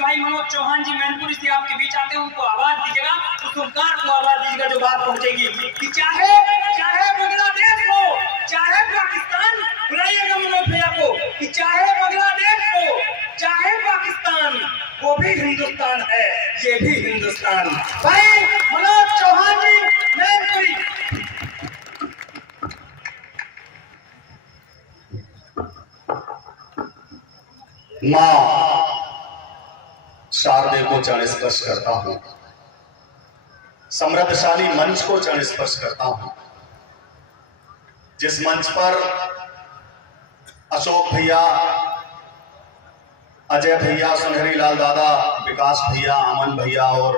भाई मनोज चौहान जी मैनपुरी से आपके बीच आते हैं, उनको आवाज दीजिएगा, उस ओंकार को आवाज दीजिएगा जो बात पहुंचेगी कि चाहे बांग्लादेश हो, चाहे पाकिस्तान, बुलाइएगा मनोज भैया को कि चाहे बांग्लादेश हो, चाहे पाकिस्तान, वो भी हिंदुस्तान है, ये भी हिंदुस्तान। भाई मनोज चौहान जी मैनपुरी। मां शारदे को चरण स्पर्श करता हूं, समृद्धशाली मंच को चरण स्पर्श करता हूं, जिस मंच पर अशोक भैया, अजय भैया, सुनहरी लाल दादा, विकास भैया, अमन भैया और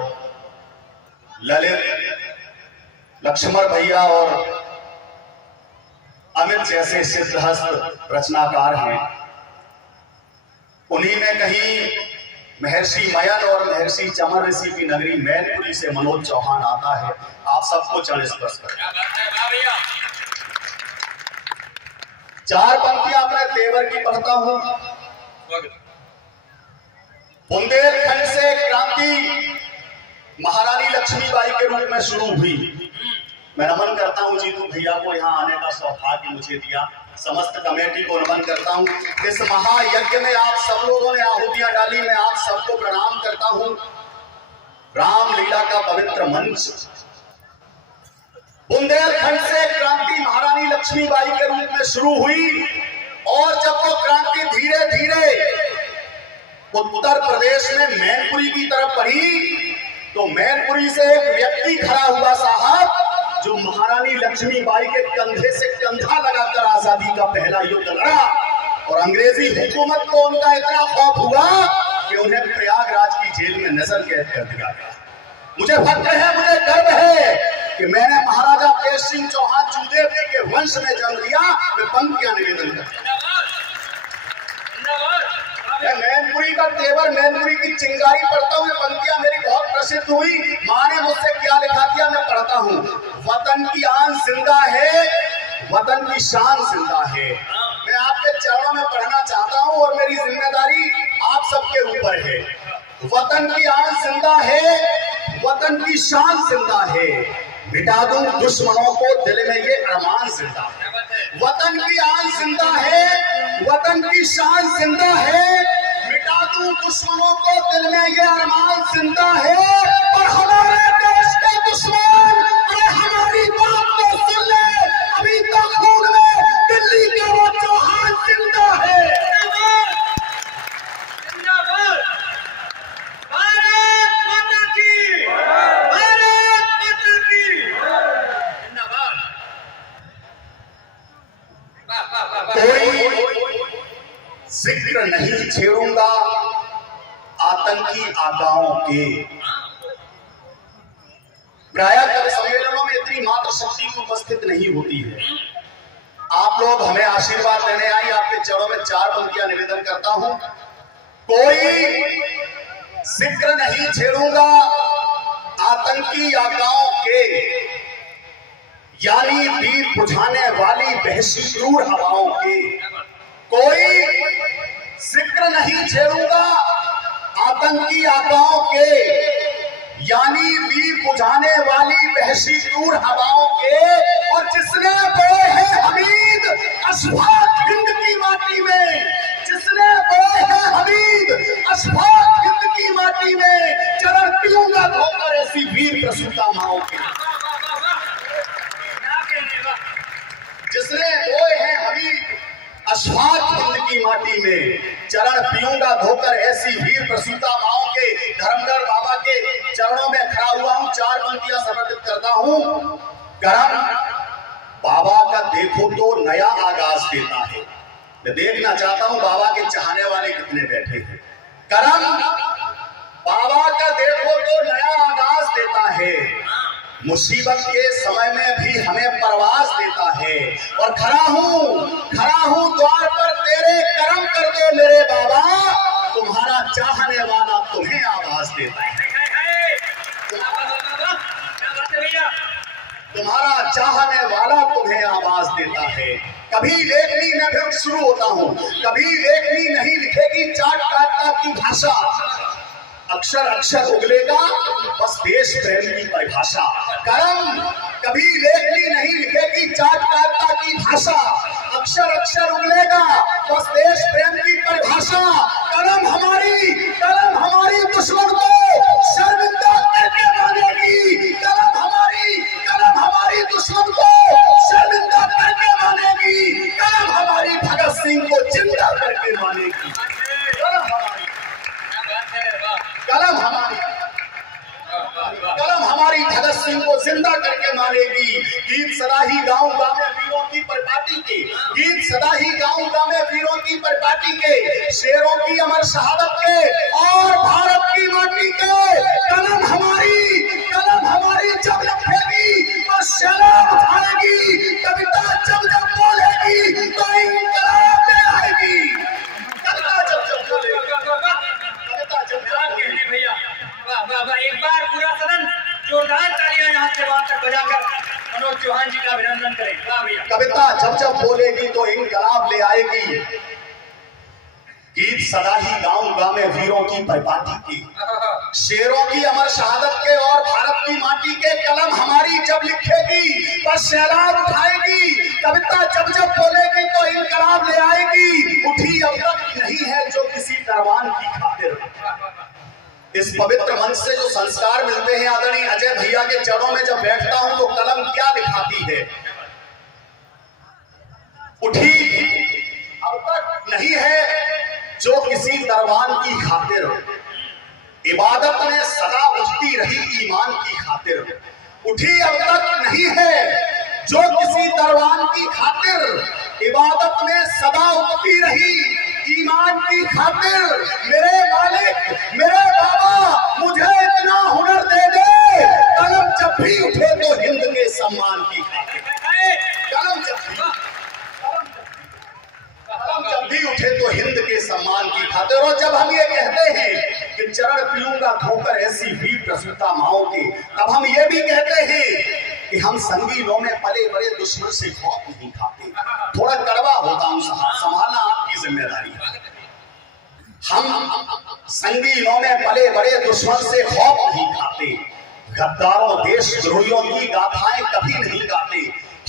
ललित, लक्ष्मण भैया और अमित जैसे सिद्धहस्त रचनाकार हैं, उन्हीं में कहीं महर्षि मयन और महर्षि चमन ऋषि की नगरी मैनपुरी से मनोज चौहान आता है। आप सबको चरण स्पर्श करें। चार पंक्तियां अपने तेवर की पढ़ता हूं। बुंदेलखंड से क्रांति महारानी लक्ष्मीबाई के रूप में शुरू हुई। मैं नमन करता हूं जीतू भैया को, यहां आने का सौभाग्य मुझे दिया। समस्त कमेटी को नमन करता हूं। इस महायज्ञ में आप सब लोगों ने आहुतियां डाली, मैं आप सबको प्रणाम करता हूं। रामलीला का पवित्र मंच। बुंदेलखंड से क्रांति महारानी लक्ष्मीबाई के रूप में शुरू हुई और जब वो क्रांति धीरे धीरे उत्तर प्रदेश में मैनपुरी की तरफ बढ़ी तो मैनपुरी से एक व्यक्ति खड़ा हुआ साहब, जो महारानी लक्ष्मीबाई के कंधे से कंधा लगाकर आजादी का पहला युद्ध लड़ा और अंग्रेजी हुकूमत को उनका इतना खौफ हुआ कि उन्हें प्रयागराज की जेल में नजर कैद कर दिया गया। मुझे फख्र है, मुझे गर्व है कि मैंने महाराजा केश सिंह चौहान चूदेव जी के वंश में जन्म लिया। मैं पंक्तियां निवेदन करता हूं। मैनपुरी का तेवर, मैनपुरी की चिंगारी पढ़ता हूं। पंक्तियां मेरी बहुत प्रसिद्ध हुई। मां ने मुझसे क्या लिखा दिया, मैं पढ़ता हूं। वतन की आन जिंदा है, वतन की शान जिंदा है। मैं आपके चरणों में पढ़ना चाहता हूं और मेरी जिम्मेदारी आप सबके ऊपर है। वतन की आन जिंदा है, वतन की शान जिंदा है, मिटा दूं दुश्मनों को दिल में ये अरमान जिंदा है। वतन की आन जिंदा है, वतन की शान जिंदा है, मिटा दूं दुश्मनों को दिल में ये अरमान जिंदा है। और हमारे देश के दुश्मन हमारी बात को सुन ले, अभी तो खून में दिल्ली का वो चौहान जिंदा है। जिक्र नहीं छेड़ूंगा आतंकी आकाओं के। प्रायः कवि सम्मेलनों में इतनी मात्र शक्ति उपस्थित नहीं होती है। आप लोग हमें आशीर्वाद देने आई, आपके चरणों में चार पंक्तियां निवेदन करता हूं। कोई जिक्र नहीं छेड़ूंगा आतंकी आकाओं के, यानी दीप बुझाने वाली बहसी क्रूर हवाओं के। कोई जिक्र नहीं छेड़ूंगा आतंकी आकाओं के, यानी दीप बुझाने वाली बहसी क्रूर हवाओं के। और जिसने बोए हैं हमीद अशफाक हिंद की माटी में, जिसने बोए हैं हमीद अशफाक हिंद की माटी में, चरण पीऊंगा धोकर ऐसी वीर प्रसूता माओं के। जिसने बोए हैं हमीद अशफाक हिंद की माटी में, चरण पीऊंगा धोकर ऐसी वीर प्रसूता माओं के। धर्मगढ़ बाबा के चरणों में खड़ा हुआ हूं, चार पंक्तियां समर्पित करता हूं। करम बाबा का देखो तो नया आगाज देता है। मैं देखना चाहता हूं बाबा के चाहने वाले कितने बैठे हैं। करम बाबा का देखो तो नया आगाज देता है, मुसीबत के समय में भी हमें परवाज देता है। और खड़ा हूं द्वार पर तेरे, करम कर दो मेरे बाबा, तुम्हारा चाहने वाला तुम्हें आवाज देता है। तुम्हारा चाहने वाला तुम्हें आवाज देता है। कभी लेखनी में फिर शुरू होता हूं, कभी लेखनी नहीं लिखेगी चाट काटता की भाषा, अक्षर अक्षर उगलेगा बस देश प्रेम की परिभाषा। कलम कभी लेखनी नहीं लिखेगी जात पात की भाषा। अक्षर अक्षर उगलेगा बस देश प्रेम की परिभाषा। कलम हमारी दुश्मन को शर्मिंदा करके मानेगी। कलम हमारी दुश्मन को शर्मिंदा करके मानेगी। कलम हमारी भगत सिंह को जिंदा करके मानेगी। कलम हमारी भगत सिंह को जिंदा करके मानेगी। गीत सदा ही गाँव गाँव में वीरों की परिपाटी के, गीत सदा ही गाँव गाँव में वीरों की परिपाटी के, शेरों की अमर शहादत के और भारत की माटी के। कलम हमारी जब लिखेगी तो शराब उठाएगी। कविता जब जब बोलेगी तो इंकलाब ले आएगी। कविता जब बोलेगी, कविता जब कहने भैया, वाह वाह वाह। एक बार पूरा सदन जोरदार तालियां यहाँ से वहां तक बजाकर मनोज चौहान जी का अभिनंदन करें। वाह भैया। कविता जब जब बोलेगी तो इनकलाब ले आएगी। गीत सदा ही गाँव गाँव में वीरों की परिपाटी की, शेरों की अमर शहादत के और भारत की माटी के। कलम हमारी जब लिखेगी बस शराब उठाएगी। कविता जब जब बोलेगी तो इनकलाब ले आएगी। उठी अब तक नहीं है जो किसी दरबान की खातिर। इस पवित्र मंच से जो संस्कार मिलते हैं आदरणीय अजय भैया के चरणों में जब बैठता हूं तो कलम क्या दिखाती है। उठी अब तक नहीं है जो किसी दरबान की खातिर। इबादत में सदा उठती रही ईमान की खातिर। उठी अब तक नहीं है जो किसी दरबान की खातिर। इबादत में सदा उठती रही ईमान की खातिर। मेरे मालिक मेरे बाबा मुझे इतना हुनर दे दे। कलम जब भी उठे तो हिंद के सम्मान की खातिर। कलम जब भी उठे तो हिंद के सम्मान की खातिर। और जब हम ये कहते हैं कि चरण पीऊंगा धोकर ऐसी वीर प्रसूता माओ के, तब हम ये भी कहते हैं कि हम संगीनों में पले बड़े दुश्मन से खौफ नहीं खाते। थोड़ा कड़वा होता हूं, संभालना आपकी जिम्मेदारी है। हम संगीनों में पले बड़े दुश्मन से खौफ नहीं खाते। गद्दारों देशद्रोहियों की गाथाएं कभी नहीं गाते।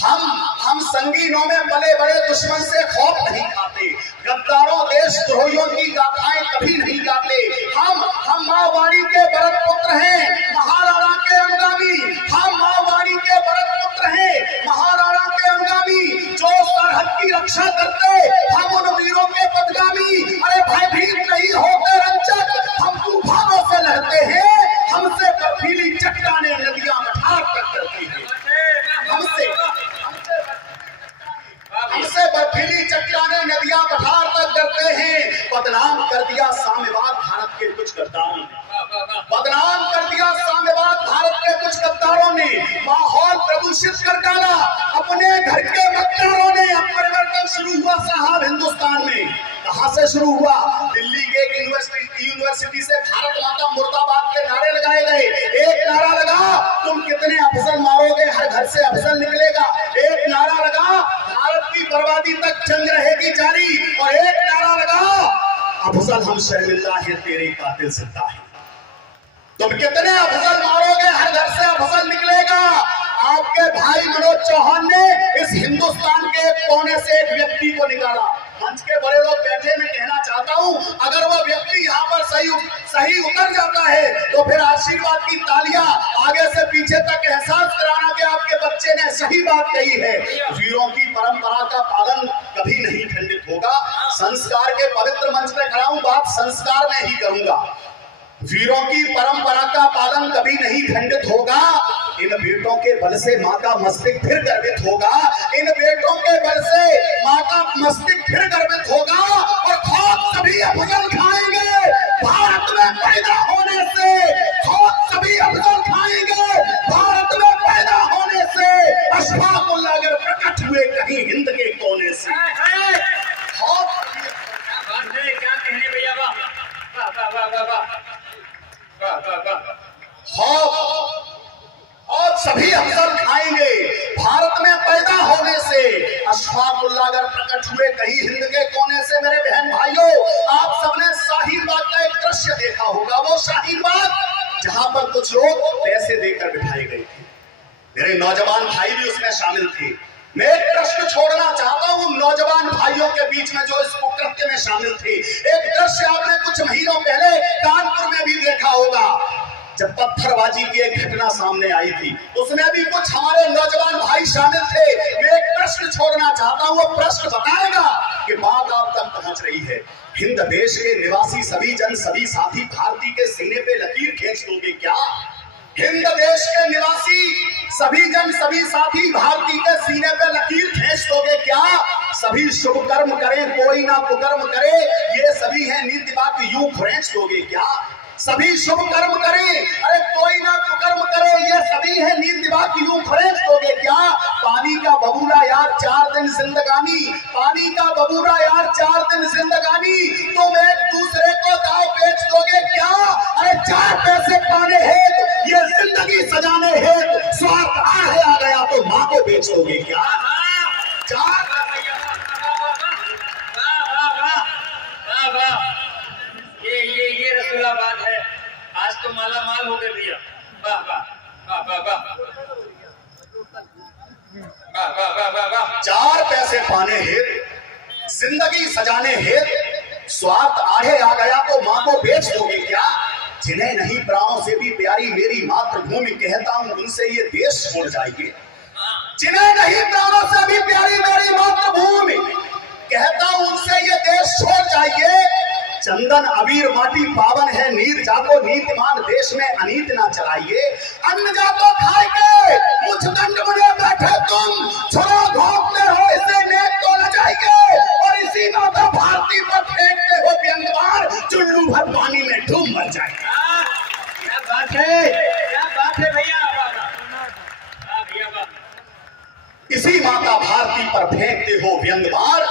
हम संगीनों में पले बड़े दुश्मन से खौफ नहीं खाते। गद्दारों देशद्रोहियों की गाथाएं कभी नहीं गाते। हम माओवादी के भरत पुत्र हैं, महाराणा के अंगामी। हम माओवादी के भरत पुत्र हैं, महाराणा के अंगामी। जो सरहद की रक्षा करते हम उन वीरों के पदगामी। अरे भयभीत नहीं होते रंजक, हम तूफानों से लड़ते हैं। हमसे बर्फीली चट्टानें नदियां पठार तक करती हैं। हमसे बर्फीली चट्टानें नदियां पठार तक करते हैं। बदनाम कर दिया साम्यवाद भारत के कुछ गद्दारों ने। बदनाम कर दिया साम्यवाद भारत के कुछ गद्दारों ने। माहौल प्रदूषित कर डाला अपने घर के मतदारों ने। अब परिवर्तन शुरू हुआ साहब हिंदुस्तान में। कहां से शुरू हुआ? दिल्ली के यूनिवर्सिटी से भारत माता मुर्दाबाद के नारे लगाए गए। एक नारा लगा तुम कितने अफजल मारोगे, हर घर से अफजल निकलेगा। एक नारा लगा भारत की बर्बादी तक जंग रहेगी जारी। और एक नारा लगा अफजल हम शर्मिंदा है तेरे कातिल जिंदा है। तुम कितने अफजल मारोगे, हर घर से अफजल निकलेगा। आपके भाई मनोज चौहान ने इस हिंदुस्तान के कोने से एक व्यक्ति को निकाला। मंच के बड़े लोग बैठे, मैं कहना चाहता हूं अगर वो व्यक्ति यहाँ पर सही उतर जाता है तो फिर आशीर्वाद की तालियां आगे से पीछे तक एहसास कराना कि आपके बच्चे ने सही बात कही है। वीरों की परंपरा का पालन कभी नहीं खंडित होगा। संस्कार के पवित्र मंच में खड़ा हूं, बात संस्कार में ही करूंगा। वीरों की परंपरा का पालन कभी नहीं खंडित होगा। इन बेटों के बल से माँ का मस्तिष्क फिर गर्वित होगा। इन बेटों के बल से माँ का मस्तिष्क फिर गर्वित होगा। और खौफ सभी अफजल खाएंगे भारत में पैदा होने से। खौफ सभी अफजल खाएंगे भारत में पैदा होने से। अशफाकुल्लाह अगर प्रकट हुए कहीं हिंद के कोने से। खौफ क्या कहने भैया, वाह वाह वाह वाह वाह। खौफ सभी अफसर खाएंगे। भारत में पैदा होने से अशफाकुल्लाह अगर प्रकट हुए कहीं हिंद के कोने से, मेरे बहन भाइयों, आप सबने शाहीन बाग का एक दृश्य देखा होगा। वो शाहीन बाग जहां पर कुछ लोग पैसे देकर बिठाए गए थे, मेरे नौजवान भाई भी उसमें शामिल थे। मैं एक प्रश्न छोड़ना चाहता हूं नौजवान भाइयों के बीच में जो इस कुकृत्य में शामिल थे। एक दृश्य आपने कुछ महीनों पहले कानपुर में भी देखा होगा, जब पत्थरबाजी की एक घटना सामने आई थी, उसमें भी कुछ हमारे नौजवान भाई शामिल थे। मैं एक प्रश्न छोड़ना चाहता हूं, वो प्रश्न बताएगा कि बात आप तक पहुंच रही है। हिंद देश के निवासी सभी जन सभी साथी भारती के सीने पे लकीर खींच दोगे क्या? हिंद देश के निवासी सभी जन सभी साथी भारती के सीने पे लकीर खींच दोगे क्या? सभी शुभ कर्म करें कोई ना कुकर्म करे, ये सभी है नीति बात यूं खींच दोगे क्या? सभी शुभ कर्म करें, अरे कोई ना कुकर्म करे, ये सभी है नीति बात यूं खींच दोगे क्या? पानी का बबूला यार 4 दिन जिंदगानी, पानी का बबूला यार 4 दिन जिंदगानी, तुम एक दूसरे को दाव बेच दोगे क्या? अरे 4 पैसे पाने हैं, ये जिंदगी सजाने हैं, स्वार्थ आ गया तो माँ को बेच दोगे क्या? 4 ये रसूलाबाद है। आज तो माला माल हो गए भैया। वाह वाह वाह वाह वाह वाह वाह वाह वाह वाह। 4 पैसे पाने हेतु, जिंदगी सजाने हेतु स्वार्थ आगे आ गया तो माँ को बेच दोगे क्या? जिन्हें नहीं प्राणों से भी प्यारी मेरी मातृभूमि, कहता हूं उनसे ये देश छोड़ जाइए। जिन्हें नहीं प्राणों से भी प्यारी मेरी मातृभूमि, कहता हूं उनसे ये देश छोड़ जाइए। चंदन अबीर माटी पावन है, नीर जाको नीतिमान देश में अनीत ना चलाइए। अन्न जातो खाए के मुझ दंड बने बैठे तुम, छोड़ो घोंपते हो इसे नेक तो ल जाइए, और इसी माता भारती पर फेंकते हो व्यंगवार, चुल्लू भर पानी में डूब मर जाए। क्या बात है, क्या बात है भैया। इसी माता भारती पर फेंकते हो व्यंगवार,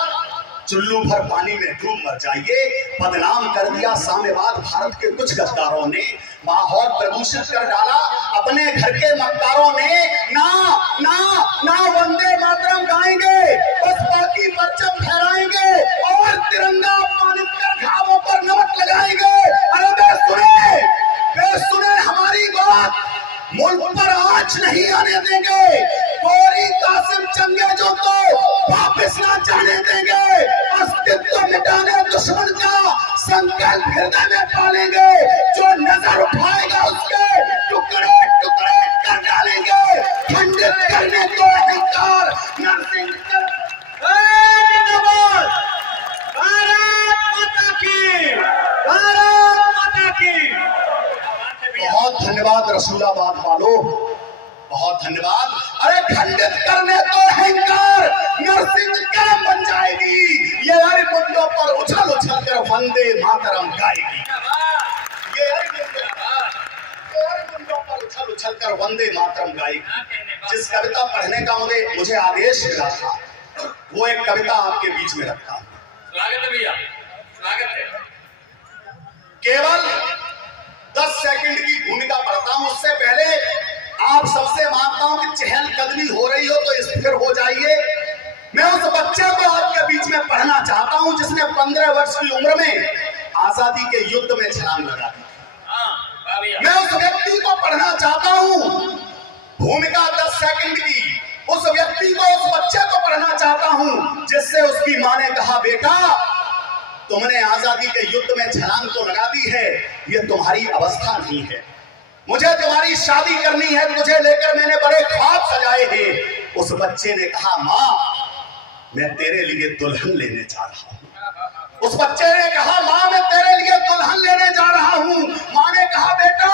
चुल्लू भर पानी में डूब मर जाइए। बदनाम कर दिया साम्यवाद भारत के कुछ गद्दारों ने, माहौल प्रदूषित कर डाला अपने घर के मक्कारों ने। ना ना ना वंदे मातरम गाएंगे, बस बाकी परचम फहराएंगे और तिरंगा अपमानित कर घावों पर नमक लगाएंगे। अरे वे सुने हमारी बात, मुल्क पर आँच नहीं आने देंगे। कोरी कासिम चंगेजों को वापस ना जाने देंगे। अस्तित्व मिटाने दुश्मन का संकल्प हृदय में पालेंगे। जो नजर उठाएगा उसके टुकड़े टुकड़े कर डालेंगे। खंडित करने को अहंकार नरसिंह जिंदाबाद। भारत माता की, भारत माता की। बहुत धन्यवाद रसूलाबाद वालों, बहुत धन्यवाद। अरे खंडित करने तो अहंकार नरसिंह कलम बन जाएगी। ये हर मुद्दों पर उछल उछल कर वंदे मातरम गाएगी। ये हर मुद्दों पर उछल उछल कर वंदे मातरम गाएगी। जिस कविता पढ़ने का मुझे आदेश मिला था, वो एक कविता आपके बीच में रखता हूं। स्वागत है भैया, स्वागत है। केवल 10 सेकंड की भूमिका पढ़ता हूं, उससे पहले आप सबसे मांगता हूं कि चहलकदमी हो रही हो तो स्थिर हो जाइए। मैं उस बच्चे को आपके बीच में पढ़ना चाहता हूं जिसने 15 वर्ष की उम्र में आजादी के युद्ध में छलांग लगा दी। मैं उस व्यक्ति को पढ़ना चाहता हूं, भूमिका 10 सेकंड की। उस व्यक्ति को, उस बच्चे को पढ़ना चाहता हूं जिससे उसकी मां ने कहा, बेटा तुमने आजादी के युद्ध में छलांग तो लगा दी है, ये तुम्हारी अवस्था नहीं है। मुझे तुम्हारी शादी करनी है, तुझे लेकर मैंने बड़े ख्वाब सजाए हैं। उस बच्चे ने कहा, माँ मैं तेरे लिए दुल्हन लेने जा रहा हूं। उस बच्चे ने कहा, माँ मैं तेरे लिए दुल्हन लेने जा रहा हूं। माँ ने कहा, बेटा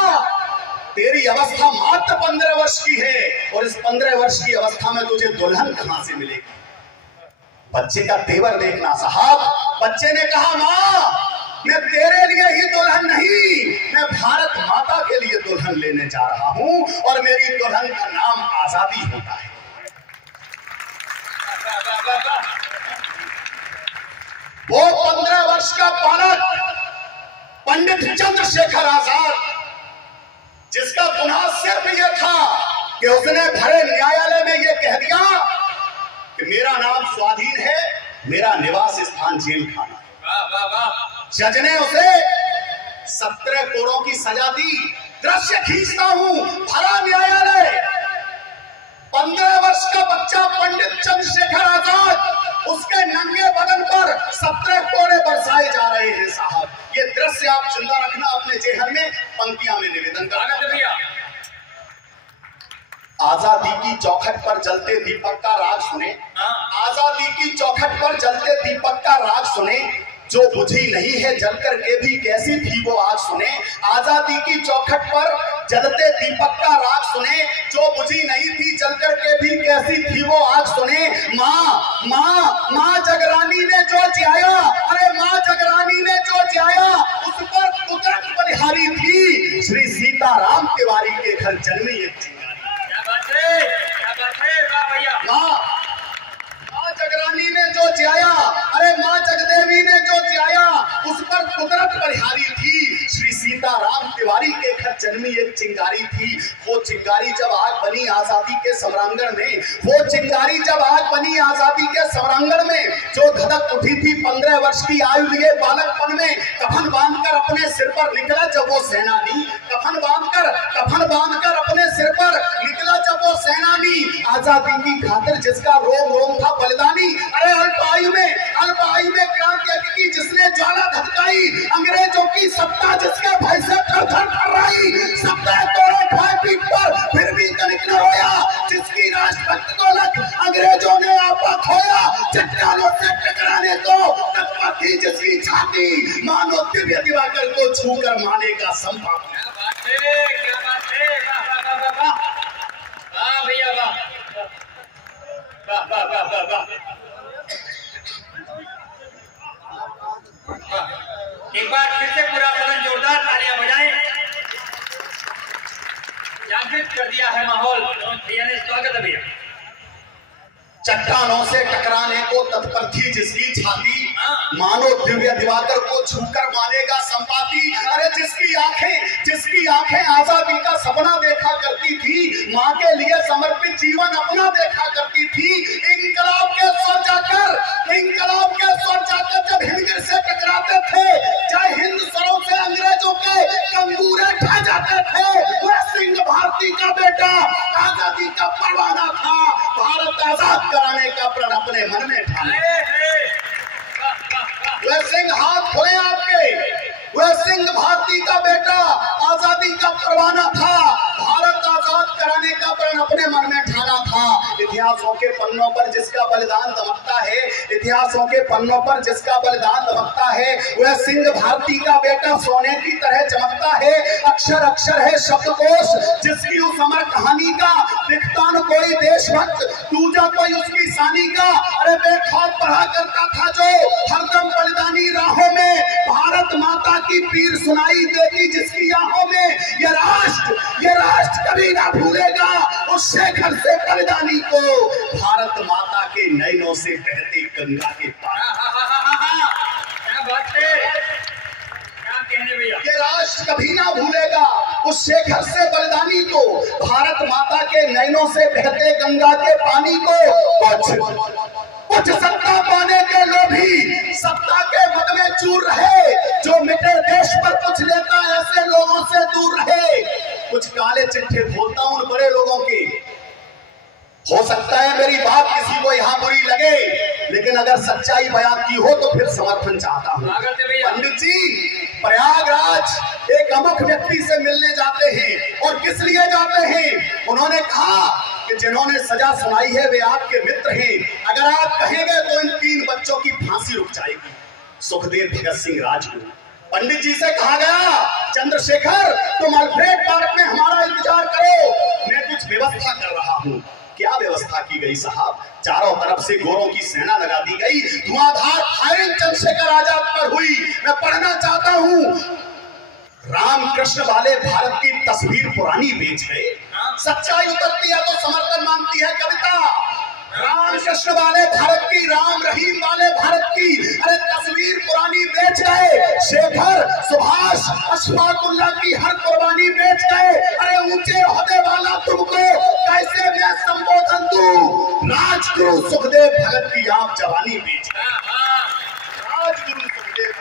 तेरी अवस्था मात्र 15 वर्ष की है और इस 15 वर्ष की अवस्था में तुझे दुल्हन कहां से मिलेगी? बच्चे का तेवर देखना साहब। बच्चे ने कहा, माँ मैं तेरे लिए ही दुल्हन नहीं, मैं भारत माता के लिए दुल्हन लेने जा रहा हूं और मेरी दुल्हन का नाम आजादी होता है। वो 15 वर्ष का बालक पंडित चंद्रशेखर आजाद, जिसका गुनाह सिर्फ यह था कि उसने भरे न्यायालय में यह कह दिया कि मेरा नाम स्वाधीन है, मेरा निवास स्थान जेल खाना है। जज ने उसे 17 कोड़ों की सजा दी। दृश्य खींचता हूं, भरा न्यायालय, 15 वर्ष का बच्चा पंडित चंद्रशेखर आजाद, उसके नंगे बदन पर 17 कोड़े बरसाए जा रहे हैं। साहब, ये दृश्य आप जिंदा रखना अपने जेहन में, पंक्तियां में निवेदन करना भैया। आजादी की चौखट पर जलते दीपक का राग सुने, आजादी की चौखट पर जलते दीपक का राग सुने, जो बुझी नहीं है जलकर के भी कैसी थी वो आग सुने। आजादी की चौखट पर जलते दीपक का राग सुने, जो बुझी नहीं थी जलकर के भी कैसी थी वो आग सुने। माँ माँ माँ जगरानी ने जो जियाया, अरे माँ जगरानी ने जो जियाया, उस पर कुदरत बलिहारी थी। श्री सीताराम तिवारी के घर जन्मी एक चिंगारी। क्या बात है वाह भैया। माँ जगरानी ने जो जियाया, अरे माँ जगदेवी ने जो जियाया, उस पर कुदरत बलिहारी थी। श्री सीताराम तिवारी के घर जन्मी एक चिंगारी थी। वो चिंगारी जब आग बनी आजादी के सम्रांगण में, वो चिंगारी जब आग बनी आजादी के सम्रांगण में, जो धधक उठी थी 15 वर्ष की आयु लिए बालकपन में, कफन बांधकर अपने सिर पर निकला जब वो सेनानी, कफन बांधकर अपने सिर पर निकला जब वो सेनानी। आजादी की खातिर जिसका रोम रोम था बलिदानी, अरे अल्पायु में क्रांति की जिसने ज्वाला धधकाई, अंग्रेजों की सत्ता जिसके भय से थर-थर थर्राई, 17 तोड़े खाए पीठ पर फिर भी तनिक न रोया, जिसकी राष्ट्रभक्त को लग अंग्रेजों ने आपा खोया, चट्टानों से टकराने को तत्पर थी जिसकी छाती, मानो दिव्य दिवाकर को छूकर माने का संपाप। क्या बात है वाह भैया वाह। एक बार फिर से पूरा सदन जोरदार तालियां बजाएं। जागृत कर दिया है माहौल भैया ने, स्वागत है भैया। चट्टानों से टकराने को तत्पर थी जिसकी छाती, मानो दिव्य दिवाकर को छूकर मानेगा संपाति। अरे जिसकी आंखें आजादी का सपना देखा करती थी, माँ के लिए समर्पित जीवन अपना देखा करती थी। इंकलाब के स्वर जाकर जब हिंदगिर से टकराते थे, जय हिंद स्वरों से अंग्रेजों के कंगूरे ढह जाते थे, वह सिंह भारती का बेटा आजादी का परवाना था। भारत आजाद कराने का प्रण अपने मन में ठाने। वह सिंह हाथ खोले आपके, वह सिंह भारती का बेटा आजादी का परवाना था, भारत आजाद कराने का प्रण अपने मन में ठाना था। इतिहासों के पन्नों पर जिसका बलिदान दमकता है, इतिहासों के पन्नों पर जिसका बलिदान दमकता है, वह सिंह भारती का बेटा सोने की तरह चमकता है। अक्षर अक्षर है शब्दकोश जिसकी उस अमर कहानी का, लिखता न कोई देशभक्त दूजा कोई उसकी शानी का। अरे बेखौफ पढ़ा करता था जो हरदम बलिदानी राहों में, भारत माता की पीर सुनाई देती जिसकी आंखों में। ये राष्ट्र कभी ना भूलेगा उस शेखर से बलिदानी को, भारत माता के नयनों से बहती गंगा के पार। क्या बात है, क्या कहने भैया। ये राष्ट्र कभी ना भूलेगा उस शेखर से बलिदानी को, भारत माता के नयनों से बहते गंगा के पानी को। कुछ सत्ता पाने के लोभी सत्ता के मद में चूर रहे, जो मिटे देश पर कुछ लेता ऐसे लोगों से दूर रहे। कुछ काले चिट्ठे बोलता हूं उन बड़े लोगों के, हो सकता है मेरी बात किसी को यहाँ बुरी लगे, लेकिन अगर सच्चाई बयान की हो तो फिर समर्थन चाहता हूँ। पंडित जी प्रयागराज एक अमुक व्यक्ति से मिलने जाते हैं, और किस लिए जाते हैं? उन्होंने कहा कि जिन्होंने सजा सुनाई है वे आपके मित्र हैं, अगर आप कहेंगे तो इन 3 बच्चों की फांसी रुक जाएगी, सुखदेव, भगत सिंह, राजगुरु। पंडित जी से कहा गया चंद्रशेखर तुम अल्फ्रेड पार्क में हमारा इंतजार करो, मैं कुछ व्यवस्था कर रहा हूँ। क्या व्यवस्था की गई साहब? चारों तरफ से गोरों की सेना लगा दी गई, धुआंधार फायरिंग चंद्रशेखर आजाद पर हुई। मैं पढ़ना चाहता हूँ, रामकृष्ण वाले भारत की तस्वीर पुरानी बेच गए, सच्चाई उतरती है तो समर्थन मांगती है कविता। राम कृष्ण वाले भारत की, राम रहीम वाले भारत की। अरे तस्वीर पुरानी बेच गए, शेखर सुभाष अशफाकुल्ला की हर कुर्बानी बेच गए। अरे ऊंचे ओहदे वाला तुमको कैसे मैं संबोधन दूं? राजगुरु सुखदेव भगत की आप जवानी बेच गए। राजगुरु सुखदेव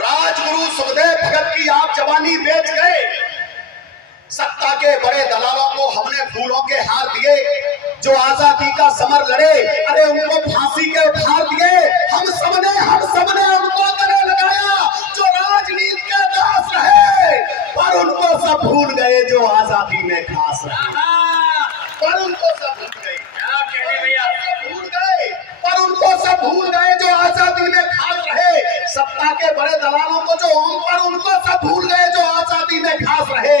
राजगुरु सुखदेव भगत की आप जवानी बेच गए। सत्ता के बड़े दलालों को हमने फूलों के हार दिए, जो आजादी का समर लड़े अरे उनको फांसी के उपहार दिए। हम सबने उनको गले लगाया जो राजनीति के दास रहे, पर उनको सब भूल गए जो आजादी में खास रहे। पर उनको सब भूल गए, पर उनको सब भूल गए जो आजादी में खास रहे। सत्ता के बड़े दलालों को जो पर उनको सब भूल गए जो आजादी में खास रहे।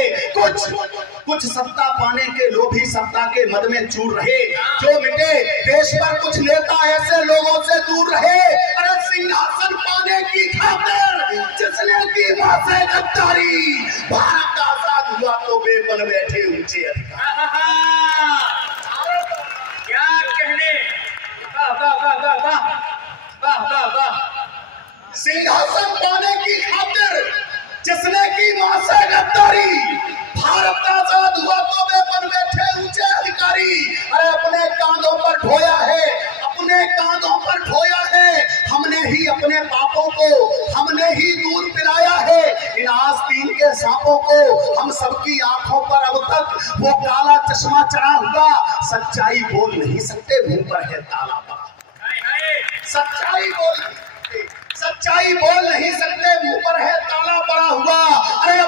कुछ सत्ता पाने के लोभी सत्ता के मद में चूर रहे, जो मिटे देश पर कुछ नेता ऐसे लोगों से दूर रहे। अरे सिंहासन पाने की खातिर जिसने की मां से गद्दारी, भारत आजाद हुआ तो वे बन बैठे ऊंचे अधिकारी। क्या कहने, वाह। सिंहासन पाने की खातिर जिसने की मां से गद्दारी, भारत आजाद हुआ तो वे बन बैठे ऊंचे अधिकारी। अरे अपने कांधों पर ढोया है, अपने कांधों पर ढोया है हमने ही अपने पापों को, हमने ही दूध पिलाया है इन आस्तीन के सांपों को। हम सबकी आंखों पर अब तक वो काला चश्मा चढ़ा हुआ, सच्चाई बोल नहीं सकते मुंह पर है ताला पड़ा। सच्चाई बोल नहीं सकते मुंह पर है ताला पड़ा हुआ। अरे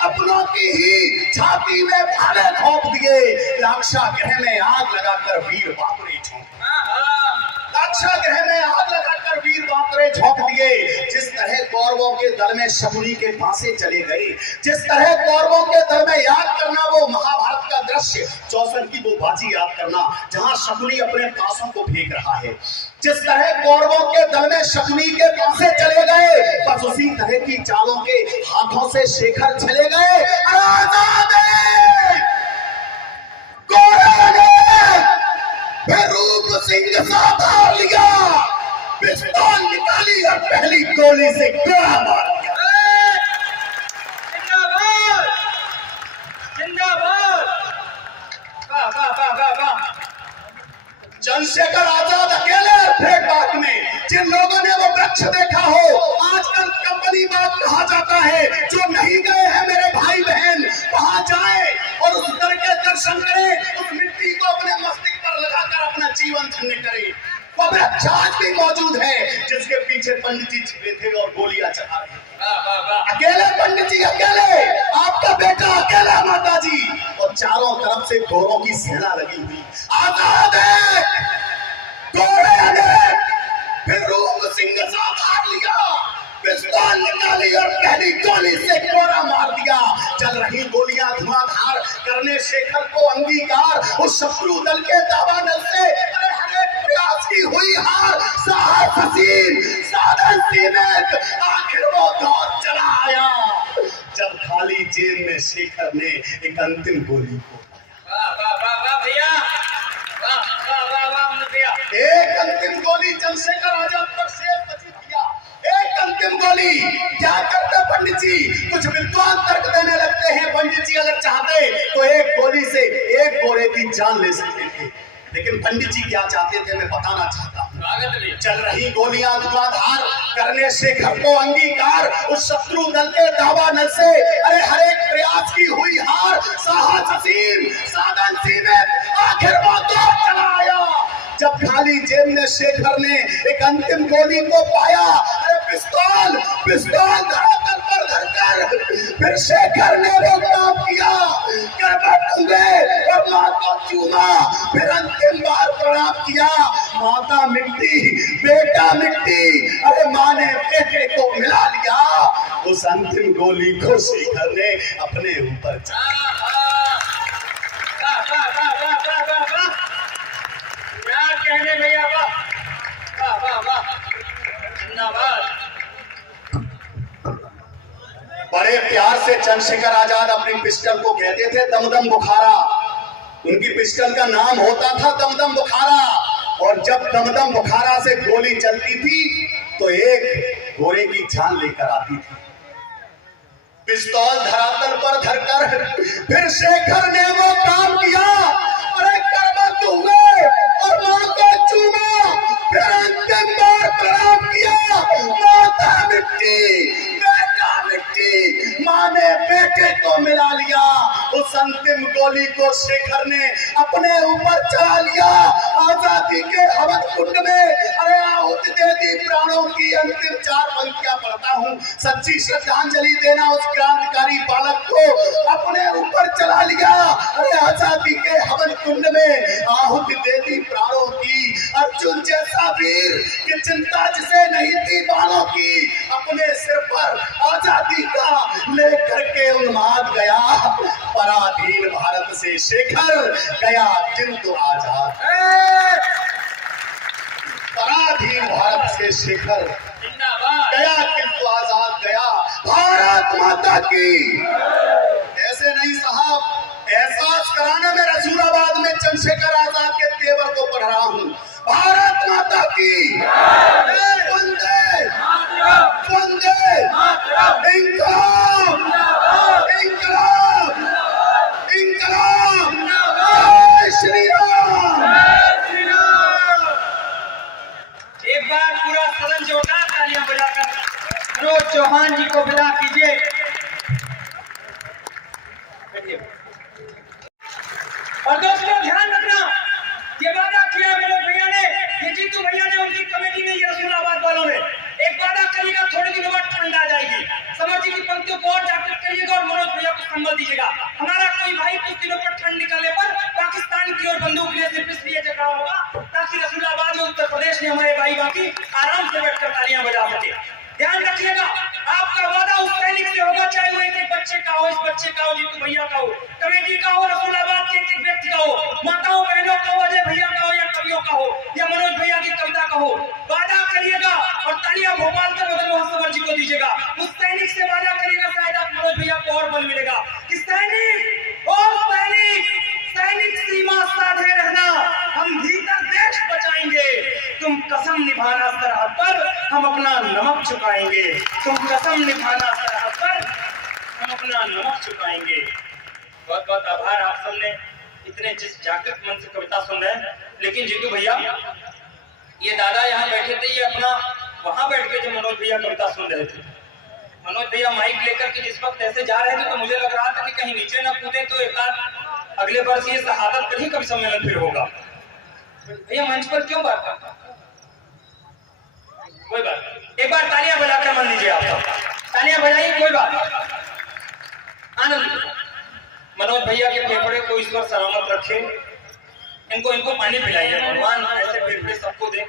अपनों की ही छाती में भाले ठोक दिए, लाक्षागृह में आग लगाकर वीर बाबरे लाक्षागृह में आग लगाकर वीर बाबरे झोंक दिए। जिस तरह कौरवों के दल में शकुनी के फांसे चले गए, जिस तरह कौरवों के दल में याद करना वो महाभारत का दृश्य, चौसन की वो बाजी याद करना जहां शकुनी अपने पासों को फेंक रहा है। जिस तरह कौरवों के दल में शकुनी के पासे चले गए, बस उसी तरह की चालों के हाथों से शेखर चले गए। रूप सिंह साधार लिया, पिस्तौल निकाली और पहली गोली से गोला मार दिया। चंद्रशेखर आजाद अकेले फ्लैटबाग में, जिन लोगों ने वो वृक्ष देखा हो, आजकल कंपनी बाग कहा जाता है, जो नहीं गए हैं मेरे भाई बहन वहां जाए और उस दर के दर्शन करें, उस मिट्टी को अपने मस्तिष्क पर लगाकर अपना जीवन धन्य करें। वो वृक्ष आज भी मौजूद है जिसके पीछे पंडित जी छिपे थे और गोलियां चला रहे थे। अकेले पंडित जी, अकेले आपका बेटा, अकेला माता जी, और चारों तरफ से गोरों की सेना लगी हुई। आजाद है, गोरे अनेक, फिर रूप सिंह साधार लिया, पिस्तौल निकाली और पहली गोली से गोरा मार दिया। चल रही गोलियां धुआंधार करने शेखर को अंगीकार, उस शत्रु दल के दावानल से प्रयास की हुई हार, साहस हसीन साधन सीमित, आखिर वो दौर चला आया जब खाली जेल में शेखर ने एक अंतिम गोली को भैया, एक अंतिम गोली चंद्रशेखर आजाद पर शेर बची दिया। एक अंतिम गोली। क्या करते पंडित जी? कुछ विद्वान तर्क देने लगते हैं पंडित जी अगर चाहते तो एक गोली से एक गोरे की जान ले सकते थे, लेकिन पंडित जी क्या चाहते थे मैं बताना चाहता हूँ। चल रही गोलियां धुआंधार करने शेखर को अंगीकार, उस शत्रु दल के दावानल से अरे हर एक प्रयास की हुई हार, साहस हसीन साधन सीमित, आखिर वो दौर चला आया जब खाली जेब में शेखर ने एक अंतिम गोली को पाया। अरे पिस्तौल धरातल पर धरकर फिर शेखर ने वो काम किया, करवट हुए और मां को चूमा, फिर अंतिम बार प्रणाम किया। माता मिट्टी, बेटा मिट्टी, अरे माँ ने बेटे को मिला लिया। उस अंतिम गोली को शेखर ने अपने ऊपर क्या कहने भैया, वाह वाह वाह, धन्यवाद। से चंद्रशेखर आजाद अपनी पिस्टल को कहते थे दमदम बुखारा। उनकी पिस्टल का नाम होता था दमदम बुखारा। और जब दमदम बुखारा से गोली चलती थी तो एक घोड़े की जान लेकर आती थी। पिस्तौल धरातल पर धरकर फिर शेखर ने वो काम किया। अरे करबंद हुए और मां को चूमा, फिर अंतिम बार प्रणाम किया। माता मिट्टी, बेटा मिट्टी, मां ने बेटे को मिला लिया। उस अंतिम गोली को शेखर ने अपने ऊपर चला लिया। आजादी के हवन कुंड में अरे आहुति दे दी प्राणों की। अंतिम 4 पंक्तियां पढ़ता हूं। सच्ची श्रद्धांजलि देना उस क्रांतिकारी बालक को अपने ऊपर चला लिया। अरे आजादी के हवन कुंड में आहुति दे दी प्राणों की। अर्जुन जैसा वीर की चिंता जिसे नहीं थी बालों की, अपने सिर पर आजादी का लेकर के उन्माद गया। पराधीन भारत से शेखर गया किंतु आजाद। पराधीन भारत से शेखर गया किंतु आजाद गया। भारत माता की। ऐसे नहीं साहब, एहसास कराने में रसूलाबाद में चंद्रशेखर आजाद के तेवर को पढ़ रहा हूँ। भारत माता की। वंदे वंदे इंकलाब इंकलाब इंकलाब। जय श्री राम। एक बार पूरा सदन जोरदार तालियां बजाकर मनोज चौहान जी को विदा कीजिए। और दोस्तों ध्यान रखना, ये वादा किया मनोज भैया ने, ये जीतू भैया ने, उनकी कमेटी ने, ये रसूलाबाद वालों ने एक वादा करिएगा, थोड़े दिनों बाद ठंड आ जाएगी। समर जी की पंक्तियों को और जागृत करिएगा और मनोज भैया को संबल दीजिएगा। हमारा कोई भाई कुछ दिनों पर ठंड निकलने पर पाकिस्तान की ओर बंदूक लिए सिर्फ इसलिए जगा होगा ताकि रसूलाबाद में उत्तर प्रदेश में हमारे भाई बाकी आराम से बैठकर तालियां बजा सके। ध्यान रखिएगा, आपका वादा उस सैनिक से होगा, चाहे वो एक बच्चे का हो, इस बच्चे का हो, जीतू भैया का हो, कमेटी का हो, रसूलाबाद के एक व्यक्ति का हो, माताओं बहनों का हो, अजय भैया का हो, या कवियों का हो, या मनोज भैया की कविता का हो। वादा करिएगा और तालियां भोपाल के मदन मोहन समर जी को दीजिएगा। उस सैनिक से वादा करिएगा, शायद आप मनोज भैया को और बल मिलेगा कि सैनिक और सैनिक सीमा साधे रहना, हम भीतर देश बचाएंगे। तुम कसम निभाना सरहद पर, हम अपना नमक चुकाएंगे। तुम कसम निभाना सरहद पर, हम अपना नमक चुकाएंगे। बहुत बहुत आभार आप सबने इतने जिस जागृत मन से कविता सुन रहे हैं। लेकिन जीतू भैया, ये दादा यहाँ बैठे थे, ये अपना वहां बैठ के जो मनोज भैया कविता सुन रहे थे। मनोज भैया माइक लेकर के जिस वक्त ऐसे जा रहे थे तो मुझे लग रहा था कि कहीं नीचे न कूदे तो एक अगले वर्ष ये शहादत पर ही कवि सम्मेलन फिर होगा। भैया मंच पर क्यों बात करता? कोई बात, एक बार तालियां बजाकर मान लीजिए। आप तालियां बजाइए, कोई बात। आनंद। मनोज भैया के फेफड़े को ईश्वर सलामत रखे, इनको पानी पिलाइए, भगवान ऐसे फेफड़े सबको दे।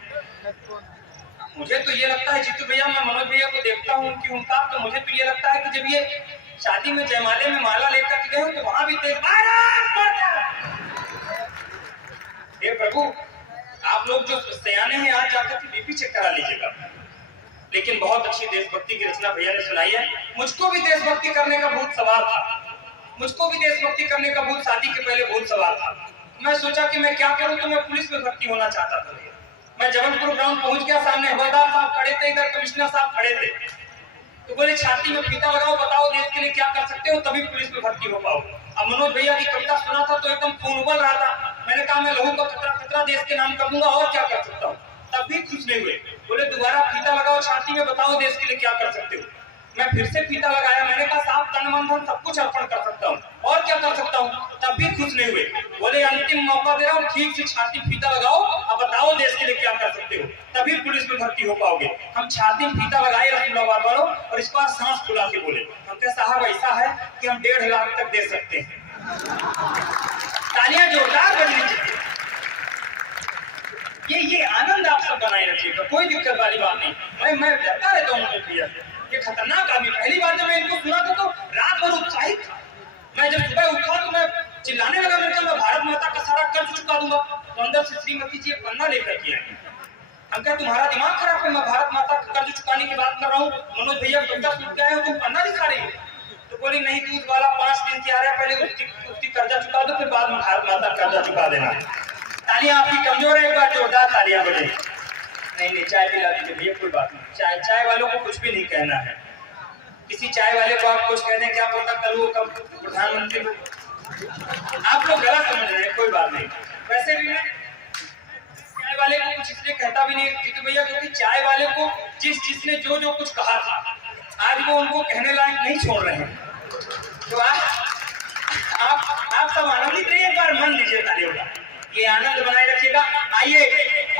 मुझे तो ये लगता है जीतू भैया, मैं मनोज भैया को देखता हूँ उनकी उनका, तो मुझे तो ये लगता है कि जब ये शादी में जयमाले में माला लेकर के गए तो वहां भी तेज। हे प्रभु, आप लोग जो सयाने हैं आज जाकर के बीपी चेक करा लीजिएगा। लेकिन बहुत अच्छी देशभक्ति की रचना भैया ने सुनाई है। मुझको भी देशभक्ति करने का बहुत सवाल था, मुझको भी देशभक्ति करने का बहुत शादी के पहले बहुत सवाल था। मैं सोचा कि मैं क्या करूं, तो मैं पुलिस में भर्ती होना चाहता था। मैं जबलपुर ग्राउंड पहुंच गया, सामने हवलदार साहब खड़े थे, इधर कमिश्नर साहब खड़े थे। तो बोले छाती में फीता लगाओ, बताओ देश के लिए क्या कर सकते हो, तभी पुलिस में भर्ती हो पाओ। अब मनोज भैया की कविता सुना था तो एकदम खून उबल रहा था। मैंने कहा मैं लहू का खतरा खतरा देश के नाम कर दूंगा, और क्या कर सकता हूँ। तब भी खुश नहीं हुए, बोले दोबारा फीता लगाओ छाती में, बताओ देश के लिए क्या कर सकते हो। मैं फिर से फीता लगाया, मैंने कहा साहब तन मन धन सब कुछ अर्पण कर सकता हूँ, और क्या कर सकता हूँ। तब भी खुश नहीं हुए, बोले अंतिम मौका दे रहा हूँ, ठीक से छाती फीता लगाओ, अब बताओ देश के लिए क्या कर सकते हो, तभी पुलिस में भर्ती हो पाओगे। हम छाती में फीता लगाए रसूलाबाद वालों, और इस बार सांस फुला के बोले, हम कहे साहब ऐसा है कि हम 1.5 लाख तक दे सकते हैं। तालियां जोरदार बजनी चाहिए। ये आनंद आप सब बनाए रखिएगा, कोई दिक्कत वाली बात नहीं। मैं डरता रहता हूँ मनोज भैया से, ये खतरनाक आदमी। पहली बार जब मैं इनको सुना था तो रात भर उत्साहित था। मैं जब सुबह उठा तो मैं चिल्लाने लगा, मैंने कहा मैं भारत माता का सारा कर्ज चुका दूंगा। तो अंदर से श्रीमती जी एक पन्ना लेकर के आए। हम कहा तुम्हारा दिमाग खराब है, मैं भारत माता का कर्ज चुकाने की बात कर रहा हूँ, मनोज भैया कविता सुन के आए हो, तुम पन्ना दिखा रही हो। तो बोली नहीं दूध वाला 5 दिन से आ रहा है, पहले उसकी कर्जा चुका दो, फिर बाद में भारत माता कर्जा चुका देना। तालियां आपकी कमजोर है, एक बार जोरदार तालियां बजे। नहीं चाय पिला दीजिए भैया, कोई बात नहीं। चाय वालों को कुछ भी नहीं कहना है। किसी चाय वाले को आप कुछ कह दें, क्या पता कल वो कब प्रधानमंत्री को, आप लोग गलत समझ रहे हैं, कोई बात नहीं। वैसे भी मैं चाय वाले को कुछ इसलिए कहता भी नहीं क्योंकि भैया, क्योंकि चाय वाले को जिसने जो कुछ कहा था, आज वो उनको कहने लायक नहीं छोड़ रहे हैं। तो आप सब आनंदित रहिए, एक बार मन लीजिए तालियों का, ये आनंद बनाए रखिएगा। आइए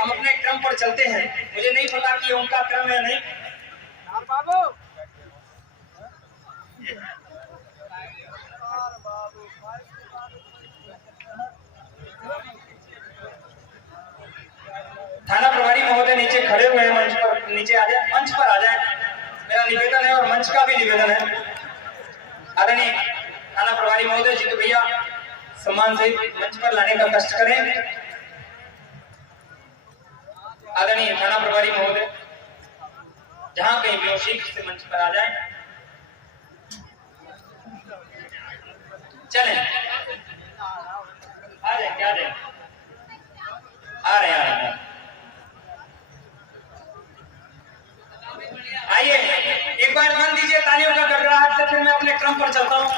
हम अपने क्रम पर चलते हैं। मुझे नहीं पता कि उनका क्रम है नहीं। थाना प्रभारी महोदय नीचे खड़े हुए हैं, मंच पर नीचे आ जाए, मंच पर आ जाए, मेरा निवेदन है और मंच का भी निवेदन है। आदरणीय थाना प्रभारी महोदय जी को भैया सम्मान से मंच पर लाने का कष्ट करें। आदरणीय थाना प्रभारी महोदय जहां कहीं भी शीघ्र से मंच पर आ जाए। चलें, आ जाए, क्या जाए, आ रहे हैं। आइए एक बार मन दीजिए तालियों का गड़गड़ाहट से, फिर मैं अपने क्रम पर चलता हूँ।